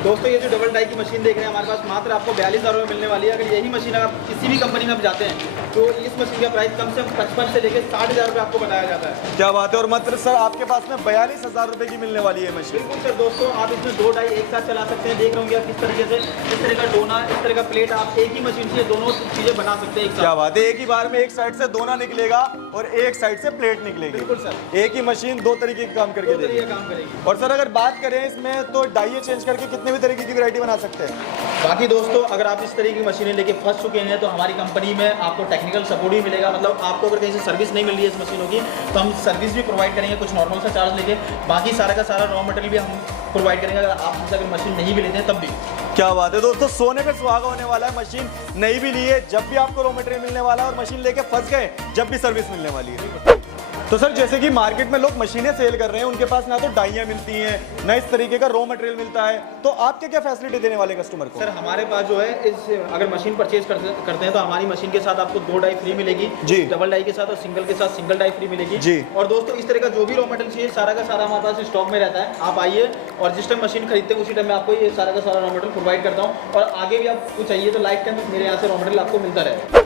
दोस्तों ये जो डबल डाई की मशीन देख रहे हैं हमारे पास मात्र आपको 42,000 में मिलने वाली है। अगर यही मशीन अगर आप किसी भी कंपनी में आप जाते हैं तो इस मशीन का प्राइस कम से कम 55 से लेकर 60,000 रुपये आपको बताया जाता है। क्या बात है। और मात्र सर आपके पास में 42,000 रुपये की मिलने वाली है मशीन। बिल्कुल सर। दोस्तों आप इसमें 2 डाई एक साथ चला सकते हैं। देख रहे होंगे आप किस तरीके से इस तरह का डोना, इस तरह का प्लेट आप एक ही मशीन से दोनों चीजें बना सकते हैं। क्या बात है। एक ही बार में एक साइड से दोना निकलेगा और एक साइड से प्लेट निकलेगी। बिल्कुल सर। एक ही मशीन 2 तरीके का काम करके देगी। काम करेगी। और सर अगर बात करें इसमें तो डाई चेंज करके कितने भी तरीके की वैरायटी बना सकते हैं। बाकी दोस्तों अगर आप इस तरीके की मशीनें लेके फंस चुके हैं तो हमारी कंपनी में आपको टेक्निकल सपोर्ट भी मिलेगा। मतलब आपको अगर कहीं से सर्विस नहीं मिल रही है इस मशीनों की तो हम सर्विस भी प्रोवाइड करेंगे, कुछ नॉर्मल सा चार्ज लेके। बाकी सारा का सारा रॉ मटेरियल भी हम प्रोवाइड करेंगे अगर आप हमसे अगर मशीन नहीं भी लेते हैं तब भी। क्या बात है दोस्तों, सोने पे सुहागा होने वाला है। मशीन नहीं भी ली है जब भी आपको रॉ मटेरियल मिलने वाला है और मशीन लेके फंस गए जब भी सर्विस मिलने वाली है। तो सर जैसे कि मार्केट में लोग मशीनें सेल कर रहे हैं, उनके पास ना तो डाइयाँ मिलती हैं ना इस तरीके का रॉ मटेरियल मिलता है, तो आप क्या फैसिलिटी देने वाले कस्टमर को। सर हमारे पास जो है इस अगर मशीन परचेज करते हैं तो हमारी मशीन के साथ आपको 2 डाई फ्री मिलेगी जी, डबल डाई के साथ, और सिंगल के साथ सिंगल डाई फ्री मिलेगी जी। और दोस्तों इस तरह का जो भी रॉ मटेरियल चाहिए सारा का सारा हमारे पास स्टॉक में रहता है। आप आइए और जिस टाइम मशीन खरीदते हैं उसी टाइम मैं आपको ये सारा का सारा रॉ मटेरियल प्रोवाइड करता हूँ और आगे भी आपको चाहिए तो लाइफ टाइम मेरे यहाँ से रॉ मटेरियल आपको मिलता रहे।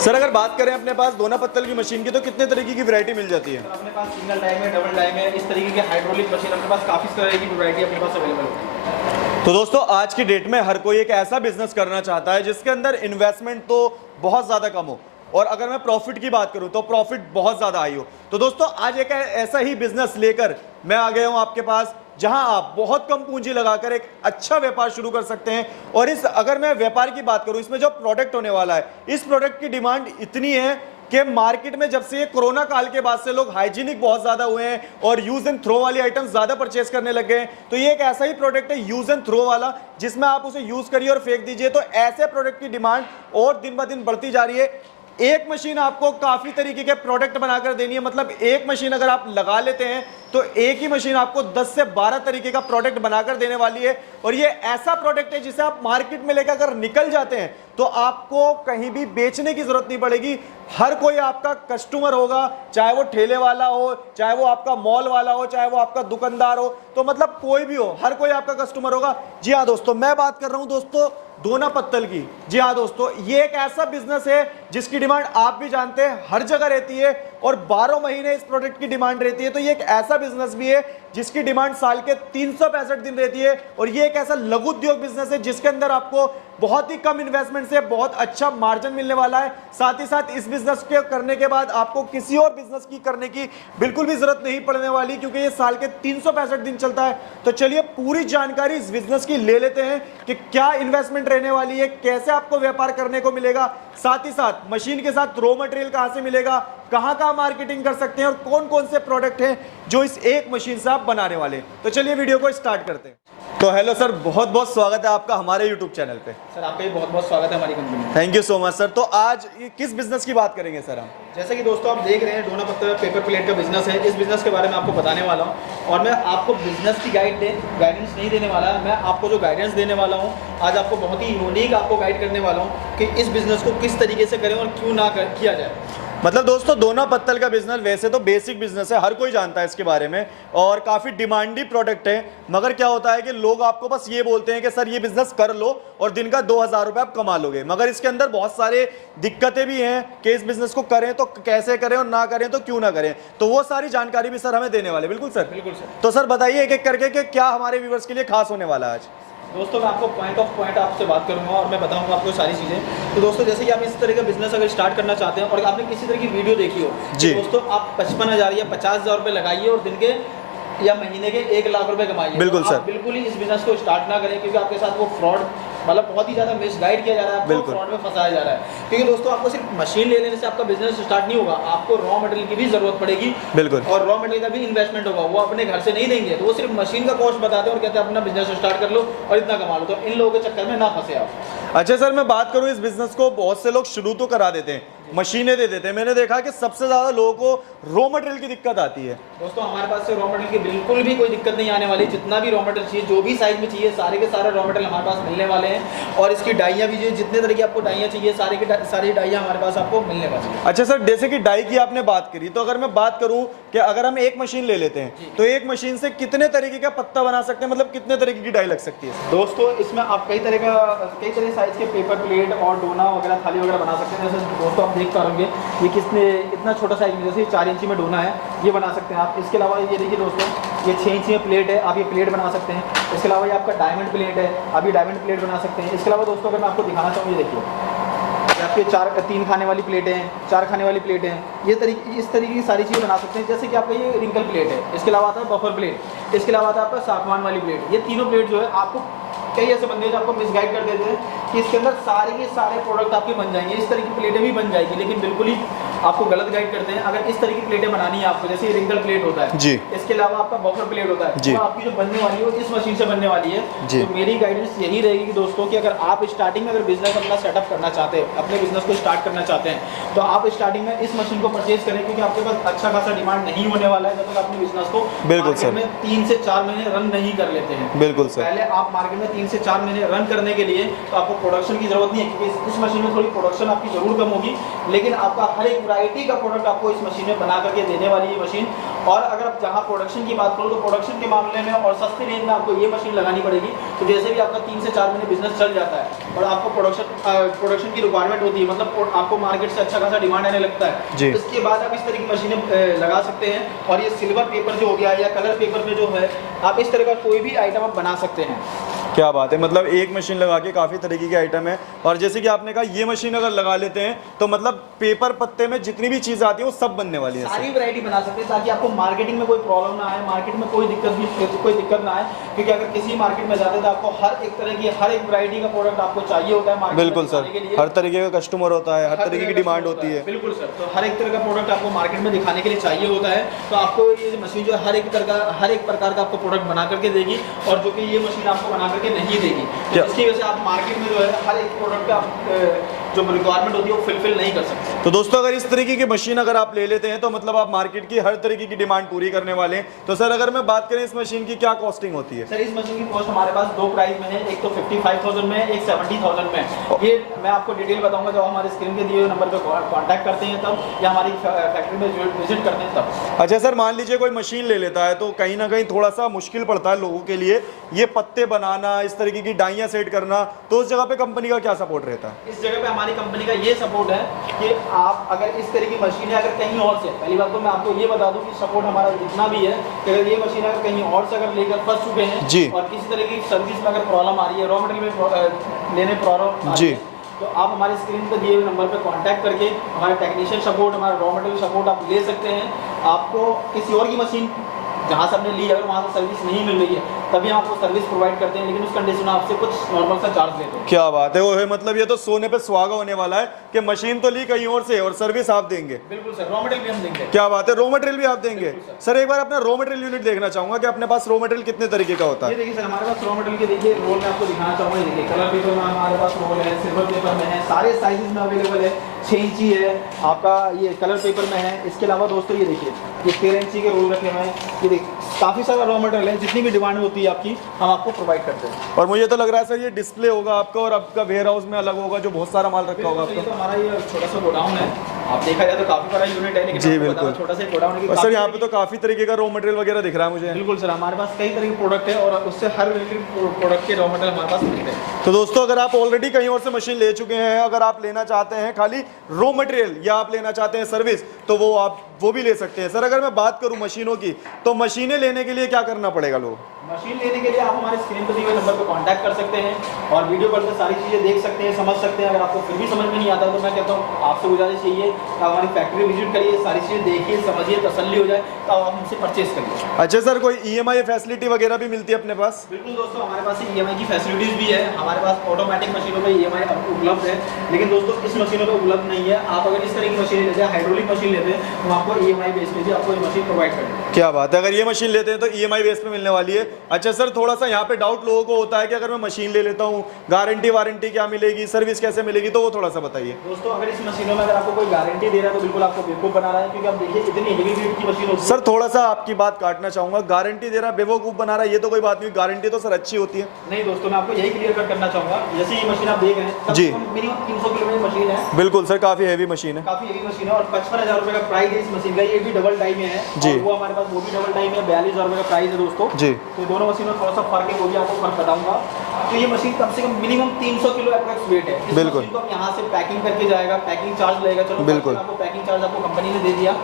सर अगर बात करें अपने पास दोना पत्तल की मशीन की तो कितने तरीके की वैरायटी मिल जाती है। अपने पास सिंगल डाई में, डबल डाई में, इस तरीके की हाइड्रोलिक मशीन अपने पास काफ़ी तरह की वैरायटी अपने पास अवेलेबल है। तो दोस्तों आज की डेट में हर कोई एक ऐसा बिजनेस करना चाहता है जिसके अंदर इन्वेस्टमेंट तो बहुत ज़्यादा कम हो और अगर मैं प्रॉफिट की बात करूं तो प्रॉफिट बहुत ज़्यादा हाई हो। तो दोस्तों आज एक ऐसा ही बिजनेस लेकर मैं आ गया हूं आपके पास जहां आप बहुत कम पूंजी लगाकर एक अच्छा व्यापार शुरू कर सकते हैं। और इस अगर मैं व्यापार की बात करूं इसमें जो प्रोडक्ट होने वाला है, इस प्रोडक्ट की डिमांड इतनी है कि मार्केट में जब से ये कोरोना काल के बाद से लोग हाइजीनिक बहुत ज्यादा हुए हैं और यूज एंड थ्रो वाली आइटम्स ज्यादा परचेस करने लग गए हैं। तो ये एक ऐसा ही प्रोडक्ट है यूज एंड थ्रो वाला जिसमें आप उसे यूज करिए और फेंक दीजिए। तो ऐसे प्रोडक्ट की डिमांड और दिन ब दिन बढ़ती जा रही है। एक मशीन आपको काफी तरीके के प्रोडक्ट बनाकर देनी है। मतलब एक मशीन अगर आप लगा लेते हैं तो एक ही मशीन आपको 10 से 12 तरीके का प्रोडक्ट बनाकर देने वाली है। और ये ऐसा प्रोडक्ट है जिसे आप मार्केट में लेकर अगर निकल जाते हैं तो आपको कहीं भी बेचने की जरूरत नहीं पड़ेगी। हर कोई आपका कस्टमर होगा, चाहे वो ठेले वाला हो, चाहे वो आपका मॉल वाला हो, चाहे वो आपका दुकानदार हो, तो मतलब कोई भी हो, हर कोई आपका कस्टमर होगा। जी हाँ दोस्तों, मैं बात कर रहा हूं दोस्तों दोना पत्तल की। जी हाँ दोस्तों, ये एक ऐसा बिजनेस है जिसकी डिमांड आप भी जानते हैं हर जगह रहती है और 12 महीने इस प्रोडक्ट की डिमांड रहती है। तो ये एक ऐसा बिजनेस भी है जिसकी डिमांड साल के 365 दिन रहती है और ये एक ऐसा लघु उद्योग बिजनेस है जिसके अंदर आपको बहुत ही कम इन्वेस्टमेंट से बहुत अच्छा मार्जिन मिलने वाला है। साथ ही साथ इस बिजनेस के करने के बाद आपको किसी और बिजनेस की करने की बिल्कुल भी जरूरत नहीं पड़ने वाली क्योंकि ये साल के 365 दिन चलता है। तो चलिए पूरी जानकारी इस बिजनेस की ले लेते हैं कि क्या इन्वेस्टमेंट रहने वाली है, कैसे आपको व्यापार करने को मिलेगा, साथ ही साथ मशीन के साथ रॉ मटेरियल कहां से मिलेगा, कहां मार्केटिंग कर सकते हैं और कौन कौन से प्रोडक्ट हैं जो इस एक मशीन से आप बनाने वाले। तो चलिए वीडियो को स्टार्ट करते हैं। तो हेलो सर, बहुत बहुत स्वागत है आपका हमारे यूट्यूब चैनल पे। सर आपका भी बहुत बहुत स्वागत है हमारी कंपनी में। Thank you so much sir. तो आज किस बिजनेस की बात करेंगे सर हम। जैसे कि दोस्तों आप देख रहे हैं डोना पत्तल पेपर प्लेट का बिजनेस है। इस बिजनेस के बारे में आपको बताने वाला हूं और मैं आपको बिजनेस की गाइडेंस नहीं देने वाला, मैं आपको जो गाइडेंस देने वाला हूं आज आपको बहुत ही यूनिक आपको गाइड करने वाला हूं कि इस बिजनेस को किस तरीके से करें और क्यों ना किया जाए। मतलब दोस्तों दोना पत्तल का बिजनेस वैसे तो बेसिक बिजनेस है, हर कोई जानता है इसके बारे में और काफ़ी डिमांडी प्रोडक्ट है। मगर क्या होता है कि लोग आपको बस ये बोलते हैं कि सर ये बिजनेस कर लो और दिन का 2000 रुपये आप कमा लोगे। मगर इसके अंदर बहुत सारे दिक्कतें भी हैं कि इस बिजनेस को करें तो कैसे करें और ना करें तो क्यों ना करें। तो वो सारी जानकारी भी सर हमें देने वाले। बिल्कुल सर, बिल्कुल सर। तो सर बताइए एक एक करके कि क्या हमारे व्यूअर्स के लिए खास होने वाला है आज। दोस्तों मैं आपको पॉइंट आपसे बात करूंगा और मैं बताऊंगा आपको सारी चीज़ें। तो दोस्तों जैसे कि आप इस तरह का बिजनेस अगर स्टार्ट करना चाहते हैं और आपने किसी तरह की वीडियो देखी हो जी, तो दोस्तों आप 55,000 या 50,000 रुपये लगाइए और दिन के या महीने के 1 लाख रुपए कमाइए। बिल्कुल सर, बिल्कुल ही इस बिजनेस को स्टार्ट ना करें क्योंकि आपके साथ वो फ्रॉड मतलब बहुत ही ज़्यादा मिसगाइड किया जा रहा है, आपको फ्रॉड में फंसाया जा रहा है। क्योंकि दोस्तों आपको सिर्फ मशीन ले लेने से आपका बिजनेस स्टार्ट नहीं होगा, आपको रॉ मटेरियल की भी जरूरत पड़ेगी। बिल्कुल, और रॉ मटेरियल का भी इन्वेस्टमेंट होगा, वो अपने घर से नहीं देंगे। तो वो सिर्फ मशीन का कॉस्ट बताते हैं और कहते हैं अपना बिजनेस स्टार्ट कर लो और इतना कमा लो। तो इन लोगों के चक्कर में ना फंसे आप। अच्छा सर, मैं बात करूं इस बिजनेस को बहुत से लोग शुरू तो करा देते हैं मशीनें दे देते हैं। मैंने देखा कि सबसे ज्यादा लोगों को रॉ मटेरियल की दिक्कत आती है। दोस्तों हमारे पास से रॉ मटेरियल की बिल्कुल भी कोई दिक्कत नहीं आने वाली। जितना भी रॉ मटेरियल चाहिए, जो भी साइज में चाहिए, सारे के सारे रॉ मटेरियल हमारे पास मिलने वाले हैं। और इसकी डाइयाँ भी, जितने तरह की आपको डाइयाँ चाहिए, सारी डाइयाँ हमारे पास आपको मिलने वाली है। अच्छा सर, जैसे कि डाई की आपने बात करी, तो अगर मैं बात करूं कि अगर हम एक मशीन ले लेते हैं तो एक मशीन से कितने तरीके का पत्ता बना सकते हैं, मतलब कितने तरीके की डाई लग सकती है? दोस्तों इसमें आप कई तरह साइज के पेपर प्लेट और डोना वगैरह, थाली वगैरह बना सकते हैं। जैसे दोस्तों आप देख पा रहे होंगे ये कितने इतना छोटा साइज में, जैसे 4 इंची में डोना है, ये बना सकते हैं आप। इसके अलावा ये देखिए दोस्तों, ये 6 इंची में प्लेट है, आप ये प्लेट बना सकते हैं। इसके अलावा ये आपका डायमंड प्लेट है, आप ये डायमंड प्लेट बना सकते हैं। इसके अलावा दोस्तों अगर मैं आपको दिखाना चाहूँ, ये देखिए आपके 3 खाने वाली प्लेटें हैं, 4 खाने वाली प्लेटें हैं। इस तरीके की सारी चीज़ें बना सकते हैं। जैसे कि आपका ये रिंकल प्लेट है, इसके अलावा आता है बफर प्लेट, इसके अलावा आता है आपका सागवान वाली प्लेट। ये तीनों प्लेट जो है, आपको कई ऐसे बंदे जो आपको मिसगाइड कर देते हैं कि इसके अंदर सारे के सारे प्रोडक्ट आपके बन जाएंगे, इस तरह की प्लेटें भी बन जाएगी, लेकिन बिल्कुल ही आपको गलत गाइड करते हैं। अगर इस तरह की प्लेटें बनानी है आपको, जैसे रिंगल प्लेट होता है जी, इसके अलावा आपका बफर प्लेट होता है, तो आपकी जो बनने वाली है वो इस मशीन से बनने वाली है। तो मेरी गाइडेंस यही रहेगी दोस्तों कि अगर आप स्टार्टिंग में अगर बिजनेस अपना सेटअप करना चाहते हैं, अपने बिजनेस को स्टार्ट करना चाहते हैं, तो आप स्टार्टिंग में इस मशीन को परचेज करें, क्योंकि आपके पास अच्छा खासा डिमांड नहीं होने वाला है जब तक अपने बिजनेस को मार्केट में 3 से 4 महीने रन नहीं कर लेते हैं। बिल्कुल सर, पहले आप मार्केट में 3 से 4 महीने रन करने के लिए तो आपको प्रोडक्शन की जरूरत नहीं है, क्योंकि इस मशीन में थोड़ी प्रोडक्शन आपकी जरूर कम होगी, लेकिन आपका हर एक वैरायटी का प्रोडक्ट आपको इस मशीन में बना करके देने वाली है मशीन। और अगर आप जहाँ प्रोडक्शन की बात करो, तो प्रोडक्शन के मामले में और सस्ती रेंज में आपको ये मशीन लगानी पड़ेगी। तो जैसे भी आपका 3 से 4 महीने बिजनेस चल जाता है और आपको प्रोडक्शन की रिक्वायरमेंट होती है, मतलब आपको मार्केट से अच्छा खासा डिमांड आने लगता है, इसके बाद आप इस तरह की मशीनें लगा सकते हैं। और ये सिल्वर पेपर जो हो गया या कलर पेपर में जो है, आप इस तरह का कोई भी आइटम आप बना सकते हैं। क्या बात है, मतलब एक मशीन लगा के काफ़ी तरीके के आइटम है। और जैसे कि आपने कहा, ये मशीन अगर लगा लेते हैं तो मतलब पेपर पत्ते में जितनी भी चीज़ आती है वो सब बनने वाली है, सारी वैरायटी बना सकते हैं, ताकि आपको मार्केटिंग में कोई प्रॉब्लम ना आए, मार्केट में कोई दिक्कत ना आए। क्योंकि अगर किसी मार्केट में जाते हैं तो आपको हर एक तरह की हर एक वैरायटी का प्रोडक्ट आपको चाहिए होता है मार्केट। बिल्कुल सर, हर तरीके का कस्टमर होता है, हर तरीके की डिमांड होती है। बिल्कुल सर, तो हर एक तरह का प्रोडक्ट आपको मार्केट में दिखाने के लिए चाहिए होता है। तो आपको ये मशीन जो हर एक प्रकार का आपको प्रोडक्ट बना करके देगी, और जो कि ये मशीन आपको बना करके नहीं देगी। तो इसकी वजह से आप मार्केट में जो है हर एक प्रोडक्ट का जो रिक्वायरमेंट होती है वो फुलफिल नहीं कर सकते। तो दोस्तों अगर इस तरीके की मशीन अगर आप ले लेते हैं तो मतलब आप मार्केट की हर तरीके की डिमांड पूरी करने वाले हैं। तो सर अगर मैं बात करें इस मशीन की क्या कॉस्टिंग होती है? सर इस मशीन की कॉस्ट हमारे पास 2 प्राइस में है, एक तो 55,000 में, एक 70,000 में। ये मैं आपको डिटेल बताऊंगा जब हमारे स्क्रीन के दिए हुए नंबर पर कॉन्टैक्ट करते हैं तब, या हमारी फैक्ट्री में विजिट करते हैं तब। अच्छा सर, मान लीजिए कोई मशीन ले लेता है तो कहीं ना कहीं थोड़ा सा मुश्किल पड़ता है लोगों के लिए, ये पत्ते बनाना, इस तरीके की डाइयाँ सेट करना, तो उस जगह पे कंपनी का क्या सपोर्ट रहता है? इस जगह पे हमारी कंपनी का ये सपोर्ट है कि आप अगर इस तरह की मशीनें अगर कहीं और से, पहली बात तो मैं आपको ये बता दूं कि सपोर्ट हमारा जितना भी है कि अगर ये मशीन अगर कहीं और से अगर लेकर फंस चुके हैं जी, और किसी तरह की सर्विस में अगर प्रॉब्लम आ रही है, रॉ मटेरियल में लेने प्रॉब्लम जी, तो आप हमारे स्क्रीन पर दिए हुए नंबर पर कांटेक्ट करके हमारा टेक्नीशियन सपोर्ट, हमारा रॉ मटेरियल सपोर्ट आप ले सकते हैं। आपको किसी और की मशीन जहाँ से आपने ली, अगर वहाँ से सर्विस नहीं मिल रही है तभी हम आपको सर्विस प्रोवाइड करते हैं, लेकिन उस कंडीशन में आपसे कुछ नॉर्मल सा चार्ज लेते हैं। क्या बात है, वो है मतलब ये तो सोने पे सुहागा होने वाला है कि मशीन तो ली कहीं और से और सर्विस आप देंगे। बिल्कुल सर, रॉ मटेरियल भी हम देंगे। क्या बात है, रॉ मटेरियल भी आप देंगे? सर एक बार अपना रॉ मटेरियल यूनिट देखना चाहूंगा कि अपने पास रॉ मटेरियल कितने तरीके का होता है? ये देखिए सर, हमारे पास रॉ मटेरियल के देखिए रोल में आपको दिखाना चाहूँगा। ये देखिए कलर पेपर में हमारे पास रोल है, सिल्वर पेपर में है, सारे साइजेस में अवेलेबल है। 6 इंची है आपका, ये कलर पेपर में है। इसके अलावा दोस्तों ये देखिए ये 13 इंची के रोल रखे हुए हैं। ये देखिए काफ़ी सारा रॉ मटेरियल है, जितनी भी डिमांड होती है आपकी हम आपको प्रोवाइड करते हैं। और मुझे तो लग रहा है सर ये डिस्प्ले होगा आपका और आपका वेयर हाउस में अलग होगा जो बहुत सारा माल रखा होगा आपका। तो हमारा ये छोटा सा गोडाउन है, आप देखा जाए तो काफी बड़ा यूनिट है, लेकिन जी बिल्कुल छोटा सा गोडाउन है। और सर यहाँ पे तो काफी तरीके का रॉ मटेरियल वगैरह दिख रहा है मुझे। बिल्कुल सर, हमारे पास कई तरह के प्रोडक्ट है और उससे हर रिलेटेड प्रोडक्ट के रॉ मटेरियल हमारे पास मिलते हैं। तो दोस्तों अगर आप ऑलरेडी कहीं और से मशीन ले चुके हैं, अगर आप लेना चाहते हैं खाली रॉ मटेरियल या आप लेना चाहते हैं सर्विस, तो वो भी ले सकते हैं। सर अगर मैं बात करूं मशीनों की, तो मशीनें लेने के लिए क्या करना पड़ेगा लोग? मशीन लेने के लिए आप हमारे स्क्रीन पर दिए हुए नंबर पर कांटेक्ट कर सकते हैं और वीडियो कॉल पर सारी चीज़ें देख सकते हैं, समझ सकते हैं। अगर आपको फिर भी समझ में नहीं आता तो मैं कहता हूँ आपसे गुजारिश चाहिए कि आप हमारी फैक्ट्री विजिट करिए, सारी चीज़ें देखिए, समझिए, तसल्ली हो जाए तो आप हमसे परचेज करिए। अच्छा सर, कोई EMI फैसिलिटी वगैरह भी मिलती है अपने पास? बिल्कुल दोस्तों, हमारे पास EMI की फैसिलिटीज़ भी है। हमारे पास ऑटोमेटिक मशीनों पर EMI उपलब्ध है, लेकिन दोस्तों इस मशीनों पर उपलब्ध नहीं है। आप अगर इस तरह की मशीन लेते हैं, हाइड्रोलिक मशीन लेते हैं, तो आपको EMI बेस पे भी आपको ये मशीन प्रोवाइड करेंगे। क्या बात है, अगर ये मशीन लेते हैं तो EMI बेस पे मिलने वाली है। अच्छा सर, थोड़ा सा यहाँ पे डाउट लोगों को होता है कि अगर मैं मशीन ले लेता हूँ, गारंटी वारंटी क्या मिलेगी, सर्विस कैसे मिलेगी, तो वो थोड़ा सा बताइए। दोस्तों अगर इस मशीनों में अगर आपको कोई गारंटी दे रहा है तो बिल्कुल आपको बेवकूफ़ बना रहा है, क्योंकि आप देखिए इतनी हेवी वेट की मशीन होती है। सर थोड़ा सा आपकी बात काटना चाहूंगा, गारंटी दे रहा है बेवकूफ़ बना रहा है, ये तो कोई बात नहीं, गारंटी तो सर अच्छी होती है। नहीं दोस्तों, मैं आपको यही क्लियर कट करना चाहूंगा, जैसे ये मशीन आप देख रहे हैं जी, मिनिमम 300 किलो की मशीन है। बिल्कुल सर, काफ़ी हैवी मशीन है, काफी हेवी मशीन है और 55,000 रुपए का प्राइस है इस मशीन का। ये भी डबल डाई में है जी। और वो हमारे पास वो भी डबल डाई में 42,000 रुपए का प्राइस है दोस्तों जी। तो दोनों मशीन में थोड़ा सा फर्क है, वो भी आपको फर्क बताऊंगा। तो ये मशीन कम से कम मिनिमम 300 किलो अप्रॉक्स वेट है। इस बिल्कुल। मशीन को आप यहाँ से पैकिंग करके जाएगा, पैकिंग चार्ज लगेगा, चलो बिल्कुल। आपको पैकिंग चार्ज आपको कंपनी ने दे दिया,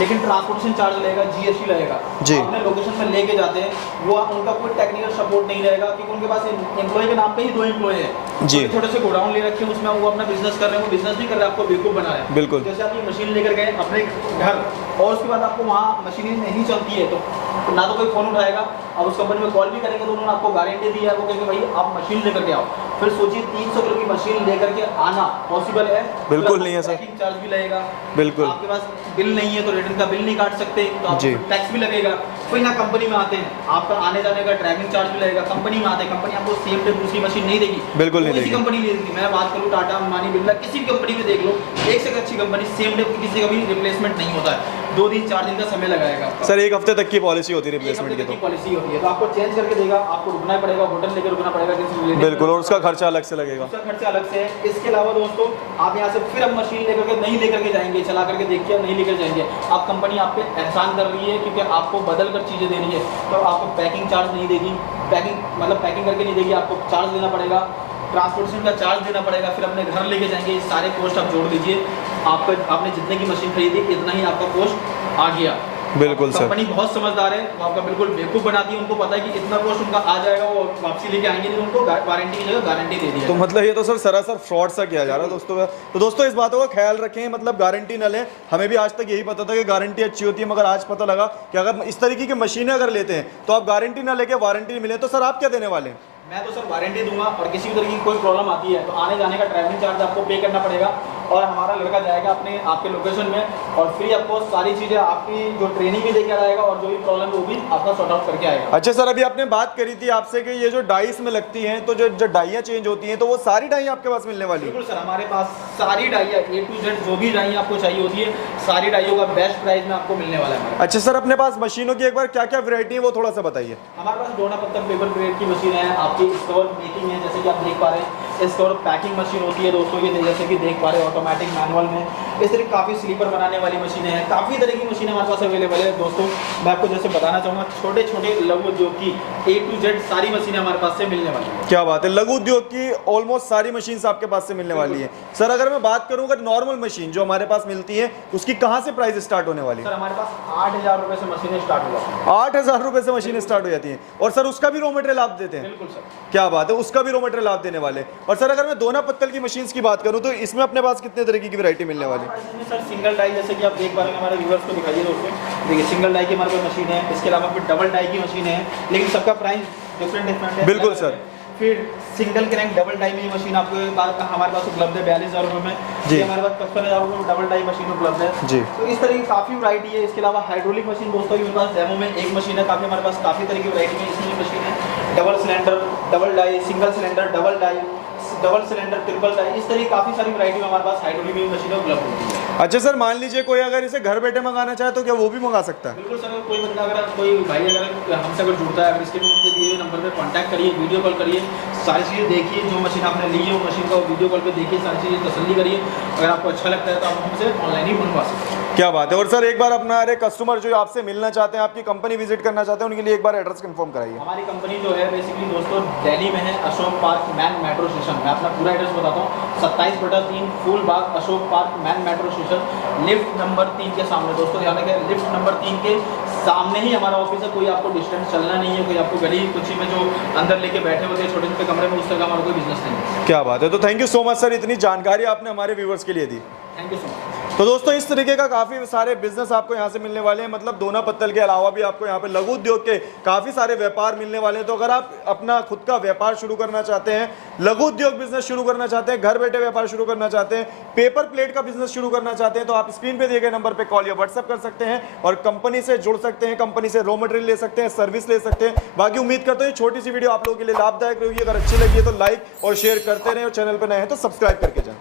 लेकिन ट्रांसपोर्टेशन चार्ज लगेगा, जीएसटी लगेगा जी। अपने लोकेशन में लेके जाते हैं, वो उनका कोई टेक्निकल सपोर्ट नहीं रहेगा, क्योंकि उनके पास एम्प्लॉय के नाम पे ही 2 एम्प्लॉय हैं जी। छोटे से गोडाउन ले रखे हैं, उसमें वो अपना बिजनेस कर रहे हैं, वो बिजनेस नहीं कर रहे, आपको बेवकूफ बना रहे हैं। बिल्कुल। जैसे आप ये मशीन लेकर गए अपने घर और उसके बाद आपको वहाँ मशीन नहीं चलती है तो ना तो कोई फ़ोन उठाएगा, अब उस कंपनी में कॉल भी करेंगे तो उन्होंने आपको गारंटी दी है, वो कहेंगे भाई आप मशीन लेकर के आओ। फिर सोचिए 300 किलो की मशीन लेकर के आना पॉसिबल है? बिल्कुल नहीं है सर। पैकिंग चार्ज भी लगेगा, बिल्कुल। आपके पास बिल नहीं है तो रिटर्न का बिल नहीं काट सकते, तो आपको टैक्स भी लगेगा। फिर ना कंपनी में आते हैं, आपका आने जाने का ड्राइविंग चार्ज भी लगेगा। कंपनी में आते हैं, कंपनी आपको सेम डे दूसरी मशीन नहीं देगी, बिल्कुल नहीं किसी देगी। कंपनी नहीं देगी। मैं बात करूँ टाटा, अंबानी, बिरला, किसी भी कंपनी में देख लो, एक से अच्छी कंपनी सेम डे किसी का भी रिप्लेसमेंट नहीं होता है, 2 दिन 4 दिन का समय लगाएगा सर। 1 हफ्ते तक की पॉलिसी होती है रिप्लेसमेंट की, तो पॉलिसी होती है, तो आपको चेंज करके देगा, आपको रुकना पड़ेगा, होटल लेकर रुकना पड़ेगा किसी। बिल्कुल, और उसका खर्चा अलग से लगेगा, उसका खर्चा अलग से है। इसके अलावा दोस्तों आप यहाँ से फिर अब मशीन लेकर के नहीं लेकर के जाएंगे, चला करके देखिए, नहीं लेकर जाएंगे, आप कंपनी आप पे एहसान कर रही है क्योंकि आपको बदल कर चीज़ें दे रही है, तो आपको पैकिंग चार्ज नहीं देगी, पैकिंग करके नहीं देगी, आपको चार्ज देना पड़ेगा, ट्रांसपोर्टेशन का चार्ज देना पड़ेगा, फिर अपने घर लेके जाएंगे, ये सारे कॉस्ट आप जोड़ दीजिए, आपने जितने की मशीन खरीदी इतना ही आपका कॉस्ट आ गया। बिल्कुल सर। कंपनी बहुत समझदार है, वो आपका बिल्कुल बेवकूफ़ बनाती है, उनको पता है कि इतना कॉस्ट उनका आ जाएगा, वो वापसी लेके आएंगे नहीं, उनको वारंटी की जगह गारंटी दे दी है। तो मतलब ये तो सर सरासर फ्रॉड सा किया जा रहा है दोस्तों। तो दोस्तों इस बातों का ख्याल रखें, मतलब गारंटी न लें। हमें भी आज तक यही पता था कि गारंटी अच्छी होती है, मगर आज पता लगा कि अगर इस तरीके की मशीनें अगर लेते हैं तो आप गारंटी ना लेके वारंटी मिले, तो सर आप क्या देने वाले हैं? मैं तो सर वारंटी दूंगा, और किसी भी तरह की कोई प्रॉब्लम आती है तो आने जाने का ट्रैवलिंग चार्ज आपको पे करना पड़ेगा, और हमारा लड़का जाएगा आपके लोकेशन में और फ्री आपको सारी चीज़ें, आपकी जो ट्रेनिंग भी देकर आएगा और जो भी प्रॉब्लम है वो भी आपका सॉर्ट आउट करके आएगा। अच्छा सर, अभी आपने बात करी थी आपसे कि ये जो डाइस में लगती हैं, तो जो डाइयाँ चेंज होती हैं, तो वो सारी डाई आपके पास मिलने वाली है? बिल्कुल सर, हमारे पास सारी डाइयाँ A to Z जो भी डाई आपको चाहिए होती है, सारी डाइयों का बेस्ट प्राइस में आपको मिलने वाला है। अच्छा सर, अपने पास मशीनों की एक बार क्या क्या वैरायटी है वो थोड़ा सा बताइए। हमारे पास डोना पत्थर पेपर ग्रेड की मशीन है, आपकी स्टोर मेकिंग है, जैसे कि आप देख पा रहे हैं, स्टोर पैकिंग मशीन होती है दोस्तों, ये जैसे कि देख पा रहे हैं ऑटोमेटिक मैनुअल में, इस तरह काफ़ी स्लीपर बनाने वाली मशीनें हैं, काफ़ी तरह की मशीनें हमारे पास अवेलेबल है दोस्तों। मैं आपको जैसे बताना चाहूँगा, छोटे छोटे लघु उद्योग की A to Z सारी मशीनें हमारे पास से मिलने वाली है। क्या बात है, लघु उद्योग की ऑलमोस्ट सारी मशीन आपके पास से मिलने वाली है। सर अगर मैं बात करूँ, अगर नॉर्मल मशीन जो हमारे पास मिलती है उसकी कहाँ से प्राइस स्टार्ट होने वाली है? सर हमारे पास 8,000 रुपये से मशीनें स्टार्ट हो जाती हैं। 8,000 रुपये से मशीनें स्टार्ट हो जाती हैं, और सर उसका भी रॉ मटेरियल आप देते हैं? बिल्कुल सर। क्या बात है, उसका भी रॉ मटेरियल आप देने वाले। और सर अगर मैं दोना पत्तल की मशीन की बात करूँ तो इसमें अपने पास कितने तरीके की वैरायटी मिलने वाली है? सर सिंगल डाई, जैसे कि आप देख पा रहे हैं, हमारे व्यूअर्स को दिखाइए दोस्तों, देखिए सिंगल डाई की हमारे पास मशीन है, इसके अलावा फिर डबल डाई की मशीन है, लेकिन सबका प्राइस डिफरेंट है। बिल्कुल सर। फिर सिंगल क्रैंक डबल डाई में ये मशीन आपके पास हमारे पास उपलब्ध है 42,000 रुपये में जी। ये हमारे पास 55,000 रुपये में डबल डाई मशीन उपलब्ध है जी। तो इस तरह की काफ़ी वैरायटी है। इसके अलावा हाइड्रोलिक मशीन दोस्तों की मेरे पास डेमो में एक मशीन है, काफ़ी हमारे पास काफ़ी तरह की वैरायटी में इसमें मशीन है, double cylinder, double die, single cylinder, double die, double cylinder, triple die, इस तरह की काफ़ी सारी वैरायटी में हमारे पास हाइड्रोलिक में मशीनें उपलब्ध होती है। अच्छा सर, मान लीजिए कोई अगर इसे घर बैठे मंगाना चाहे तो क्या वो भी मंगा सकता है? बिल्कुल सर, कोई बंदा अगर कोई भाई अगर हमसे अगर जुड़ता है, अगर इसके दिए नंबर पे कांटेक्ट करिए, वीडियो कॉल करिए, सारी चीज़ें देखिए, जो मशीन आपने ली है वो मशीन का वीडियो कॉल पे देखिए, सारी चीज़ें तसल्ली करिए, अगर आपको अच्छा लगता है तो आप हमसे ऑनलाइन ही बनवा सकते हैं। क्या बात है। और सर एक बार अपना अरे कस्टमर जो आपसे मिलना चाहते हैं, आपकी कंपनी विजिट करना चाहते हैं, उनके लिए एक बार एड्रेस कंफर्म कराइए। हमारी कंपनी जो है बेसिकली दोस्तों दिल्ली में है, Ashok park main metro station. मैं अपना पूरा एड्रेस बताता हूँ, 27/3 Phool Bagh, Ashok park main metro station, lift number 3 के सामने। दोस्तों ध्यान रखें, लिफ्ट नंबर 3 के सामने ही हमारा ऑफिस है, कोई आपको डिस्टेंस चलना नहीं है, कोई आपको गली कुछ में जो अंदर लेके बैठे होते हैं छोटे छोटे कमरे में, उस तरह का हमारा कोई बिजनेस नहीं है। क्या बात है। तो thank you so much sir, इतनी जानकारी आपने हमारे व्यूवर्स के लिए दी। Thank you so much. तो दोस्तों इस तरीके का काफी सारे बिजनेस आपको यहाँ से मिलने वाले हैं, मतलब दोना पत्तल के अलावा भी आपको यहाँ पे लघु उद्योग के काफी सारे व्यापार मिलने वाले हैं। तो अगर आप अपना खुद का व्यापार शुरू करना चाहते हैं, लघु उद्योग बिजनेस शुरू करना चाहते हैं, घर बैठे व्यापार शुरू करना चाहते हैं, पेपर प्लेट का बिजनेस शुरू करना चाहते हैं, तो आप स्क्रीन पे दिए गए नंबर पे कॉल या व्हाट्सएप कर सकते हैं और कंपनी से जुड़ सकते हैं, कंपनी से रॉ मटेरियल ले सकते हैं, सर्विस ले सकते हैं। बाकी उम्मीद करते हैं छोटी सी वीडियो आप लोगों के लिए लाभदायक रहेगी। अगर अच्छी लगी है तो लाइक और शेयर करते रहें और चैनल पर नए हैं तो सब्सक्राइब करके जाएं।